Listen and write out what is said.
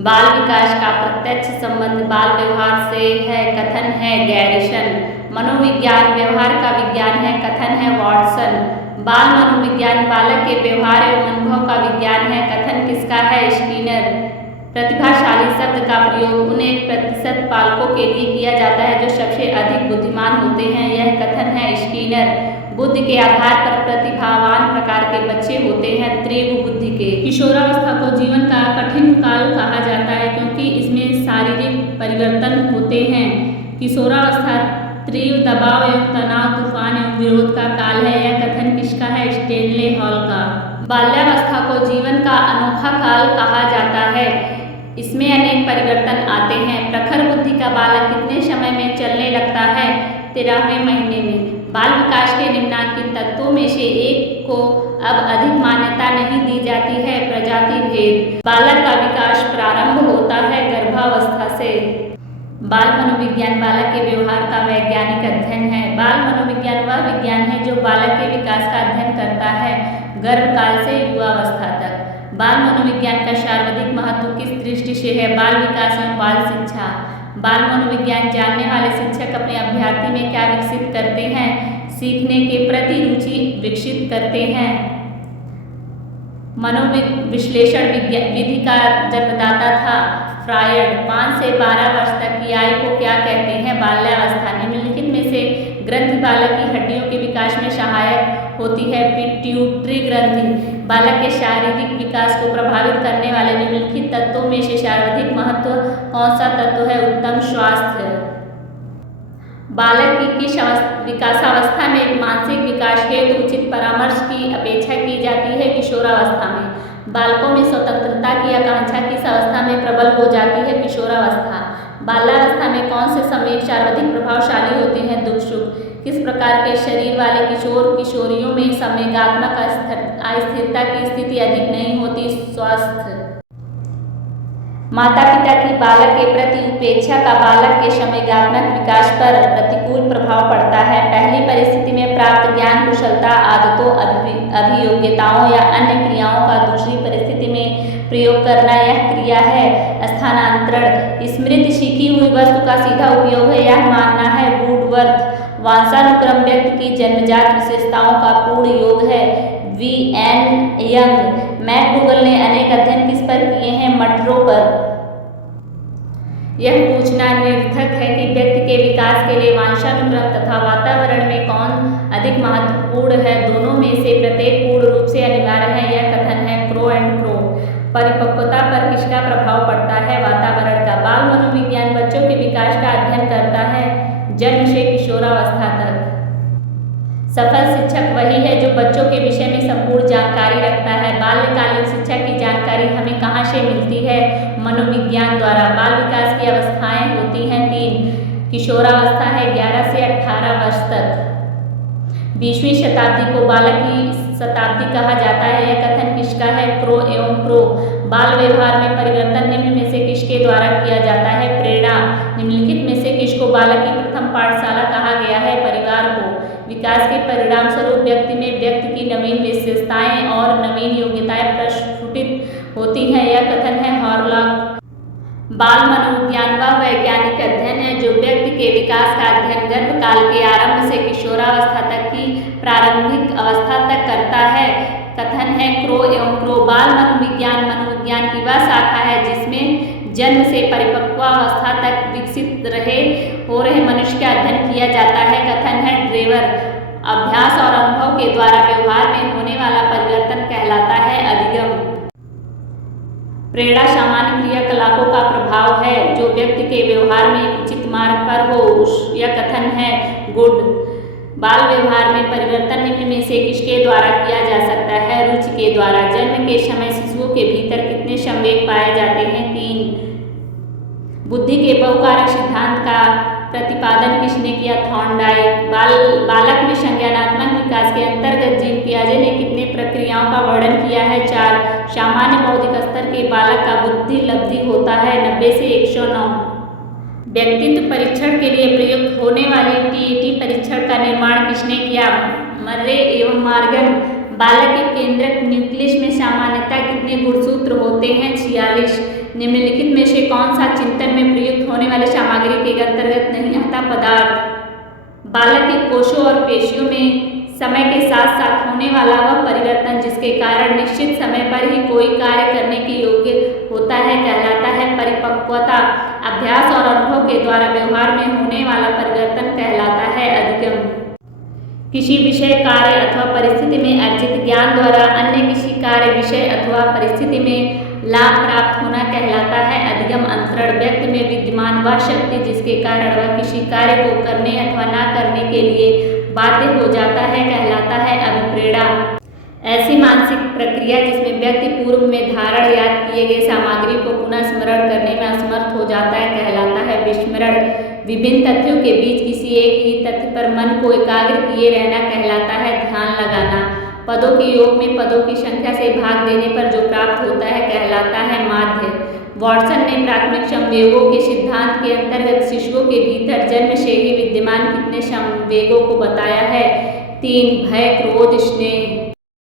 बाल विकास का प्रत्यक्ष संबंध बाल व्यवहार से है। कथन है गैरिसन। मनोविज्ञान व्यवहार का विज्ञान है। कथन है वॉटसन। बाल मनोविज्ञान बालक के व्यवहार एवं अनुभव का विज्ञान है। कथन किसका है? स्किनर। प्रतिभाशाली शब्द का प्रयोग उन 1% बालकों के लिए किया जाता है जो सबसे अधिक बुद्धिमान होते हैं। यह कथन है स्किनर। बुद्धि के आधार पर प्रतिभावान प्रकार के बच्चे होते हैं तीव्र बुद्धि के। किशोरावस्था को जीवन का कठिन काल कहा जाता है क्योंकि इसमें शारीरिक परिवर्तन होते हैं। किशोरावस्था तीव्र दबाव एवं तनाव, तूफान एवं विरोध का काल है। यह कथन किसका है? स्टेनले हॉल का। बाल्यावस्था को जीवन का अनोखा काल कहा जाता है। इसमें अनेक परिवर्तन आते हैं। प्रखर बुद्धि का बालक कितने समय में चलने लगता है? 13वें महीने में। बाल विकास के निम्नलिखित तत्वों में से एक को अब अधिक मान्यता नहीं दी जाती है। प्रजाति भेद। बालक का विकास प्रारंभ होता है गर्भावस्था से। बाल मनोविज्ञान बालक के व्यवहार का वैज्ञानिक अध्ययन है। बाल मनोविज्ञान वह विज्ञान है जो बालक के विकास का अध्ययन करता है गर्भकाल से युवावस्था तक। बाल मनोविज्ञान का सर्वाधिक महत्व किस दृष्टि से है? बाल विकास एवं बाल शिक्षा। बाल मनोविज्ञान जानने वाले शिक्षक अपने अभ्यर्थी में क्या विकसित करते हैं? सीखने के प्रति रुचि विकसित करते हैं। मनोविश्लेषण विधि का जन्मदाता था फ्रायड। 5 से 12 वर्ष तक की आयु को क्या कहते हैं? बाल्यावस्था। निम्नलिखित में से ग्रंथि बालक की हड्डियों के विकास में सहायक होती है। पिट्यूटरी ग्रंथि। बालक के शारीरिक विकास को प्रभावित करने वाले निम्नलिखित तत्वों में से सर्वाधिक महत्व कौन सा तत्व है? उत्तम स्वास्थ्य। बालक की किस विकासावस्था में मानसिक विकास हेतु उचित परामर्श की अपेक्षा की जाती है? किशोरावस्था में। बालकों में स्वतंत्रता की आकांक्षा किस अवस्था में प्रबल हो जाती है? किशोरावस्था। बाल्यावस्था में कौन से संवेग सर्वाधिक प्रभावशाली होते हैं? दुख सुख। किस प्रकार के शरीर वाले किशोर किशोरियों में संवेगात्मक अस्थिरता की स्थिति अधिक नहीं होती? स्वस्थ। माता पिता की बालक के प्रति उपेक्षा का बालक के संवेगात्मक विकास पर प्रतिकूल प्रभाव पड़ता है। पहली परिस्थिति में प्राप्त ज्ञान, कुशलता, आदतों, अभियोग्यताओं या अन्य क्रियाओं का दूसरी परिस्थिति में प्रयोग करना यह क्रिया है। स्थानांतरण। स्मृति सीखी हुई वस्तु का सीधा उपयोग है यह मानना है वुडवर्थ। वंशानुक्रम व्यक्ति की जन्मजात विशेषताओं का पूर्ण योग है। V.N. यंग। मैकडूगल ने अनेक अध्ययन किस पर किए हैं? मटरों पर। यह पूछना निरर्थक है कि व्यक्ति के विकास के लिए वंशानुक्रम तथा वातावरण में कौन अधिक महत्वपूर्ण है? दोनों में से प्रत्येक पूर्ण रूप से अनिवार्य है। यह कथन है प्रो एंड प्रो। परिपक्वता पर किसका प्रभाव पड़ता है? वातावरण का। बाल मनोविज्ञान बच्चों के विकास का अध्ययन करता है जन्म से किशोरावस्था तक। सफल शिक्षक वही है जो बच्चों के विषय में संपूर्ण जानकारी रखता है। बाल्यकालीन शिक्षा की जानकारी हमें कहाँ से मिलती है? मनोविज्ञान द्वारा। बाल विकास की अवस्थाएं होती हैं 3। किशोरावस्था है 11 से 18 वर्ष तक। 20वीं शताब्दी को बालक की शताब्दी कहा जाता है। यह कथन किसका है? प्रो एवं प्रो। बाल व्यवहार में परिवर्तन निम्न में से किसके द्वारा किया जाता है? प्रेरणा। निम्नलिखित में से किसको बालक की प्रथम पाठशाला कहा गया है? परिवार को। विकास के परिणाम स्वरूप व्यक्ति में व्यक्ति की नवीन विशेषताएं और नवीन योग्यताएं प्रस्फुटित होती हैं। यह कथन है हॉरलॉक। बाल मनोविज्ञान वह वैज्ञानिक अध्ययन है जो व्यक्ति के विकास का अध्ययन गर्भकाल के आरंभ से किशोरावस्था तक की प्रारंभिक अवस्था तक करता है। कथन है क्रो एवं क्रो। बाल मनोविज्ञान की वह शाखा है जिसमें जन्म से परिपक्वावस्था तक विकसित हो रहे मनुष्य का अध्ययन किया जाता है। कथन है ड्रेवर। अभ्यास और अनुभव के द्वारा व्यवहार में होने वाला परिवर्तन कहलाता है अधिगम। प्रेरणा सामान्य क्रियाकलापों का प्रभाव है जो व्यक्ति के व्यवहार में एक उचित मार्ग पर हो। यह कथन है गुड। बाल व्यवहार में परिवर्तन निम्न में से किसके द्वारा किया जा सकता है? रुचि के द्वारा। जन्म के समय शिशुओं के भीतर कितने संवेग पाए जाते हैं? 3। बुद्धि के बहुकारक सिद्धांत का प्रतिपादन किसने किया? थॉर्नडाइक। बालक में संज्ञानात्मक विकास के अंतर्गत जीन पियाजे ने कितने प्रक्रियाओं का वर्णन किया है? 4। सामान्य बौद्धिक स्तर के बालक का बुद्धि लब्धि होता है 90 से 109। व्यक्तित्व परीक्षण के लिए प्रयुक्त होने वाली TET परीक्षण का निर्माण किसने किया? मर्रे एवं मॉर्गन। बालक के केंद्रक न्यूक्लियस में सामान्यतः कितने गुणसूत्र होते हैं? 46। निम्नलिखित में से कौन सा चिंतन में प्रयुक्त होने वाली सामग्री के अंतर्गत नहीं आता? पदार्थ। बालक के कोशों और पेशियों में समय के साथ साथ होने वाला वह परिवर्तन जिसके कारण निश्चित समय पर ही कोई कार्य करने के योग्य होता है कहलाता है परिपक्वता। अभ्यास और अनुभव के द्वारा व्यवहार में होने वाला परिवर्तन कहलाता है अधिगम। किसी विषय, कार्य अथवा परिस्थिति में अर्जित ज्ञान द्वारा अन्य किसी कार्य, विषय अथवा परिस्थिति में लाभ प्राप्त होना कहलाता है अधिगम। अंतरण। व्यक्ति में विद्यमान वह शक्ति जिसके कारण वह किसी कार्य को करने अथवा न करने के लिए बाध्य हो जाता है कहलाता है अभिप्रेरणा। ऐसी मानसिक प्रक्रिया जिसमें व्यक्ति पूर्व में धारण याद किए गए सामग्री को पुनः स्मरण करने में असमर्थ हो जाता है कहलाता है विस्मरण। विभिन्न तथ्यों के बीच किसी एक ही तथ्य पर मन को एकाग्र किए रहना कहलाता है ध्यान लगाना। पदों के योग में पदों की संख्या से भाग देने पर जो प्राप्त होता है कहलाता है माध्य। वॉटसन ने प्राथमिक संवेगों के सिद्धांत के अंतर्गत शिशुओं के भीतर जन्म से ही विद्यमान कितने संवेगों को बताया है? 3। भय, क्रोध, स्नेह।